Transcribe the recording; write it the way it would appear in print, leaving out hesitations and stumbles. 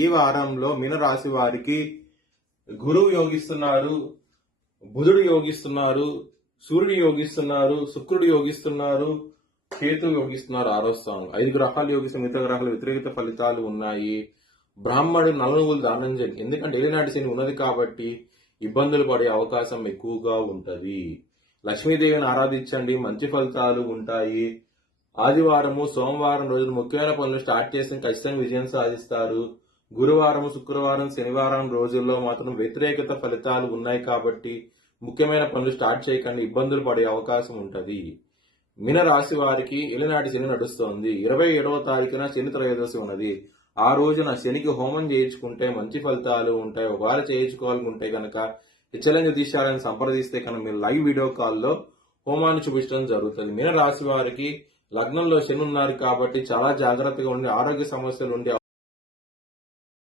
ఈ వారంలో మీనరాశి వారికి గురువు యోగిస్తున్నారు, బుధుడు యోగిస్తున్నారు, సూర్యుడు యోగిస్తున్నారు, శుక్రుడు యోగిస్తున్నారు, కేతు యోగిస్తున్నారు. 6వ స్థానం. 5 గ్రహాలు యోగిస్తున్న మిగతా గ్రహాలు వ్యతిరేకత ఫలితాలు ఉన్నాయి. బ్రాహ్మణుడు నలుగులు దానం చేయండి, ఎందుకంటే ఏలినాటి శని ఉన్నది కాబట్టి ఇబ్బందులు పడే అవకాశం ఎక్కువగా ఉంటది. లక్ష్మీదేవిని ఆరాధించండి, మంచి ఫలితాలు ఉంటాయి. ఆదివారము, సోమవారం రోజులు ముఖ్యమైన పనులు స్టార్ట్ చేసి ఖచ్చితంగా విజయం సాధిస్తారు. గురువారం, శుక్రవారం, శనివారం రోజుల్లో మాత్రం వ్యతిరేకత ఫలితాలు ఉన్నాయి కాబట్టి ముఖ్యమైన పనులు స్టార్ట్ చేయకండి, ఇబ్బందులు పడే అవకాశం ఉంటది. మీన రాశి వారికి ఏలినాటి శని నడుస్తోంది. 27వ తారీఖున శని త్రయోదశి ఉన్నది. ఆ రోజున శనికి హోమం చేయించుకుంటే మంచి ఫలితాలు ఉంటాయి. ఒకవేళ చేయించుకోవాలనుకుంటే కనుక హెచ్చలంగా తీశారని సంప్రదిస్తే కనుక మీరు లైవ్ వీడియో కాల్లో హోమాన్ని చూపించడం జరుగుతుంది. మీన రాశి వారికి లగ్నంలో శని ఉన్నారు కాబట్టి చాలా జాగ్రత్తగా ఉండి ఆరోగ్య సమస్యలు ఉండే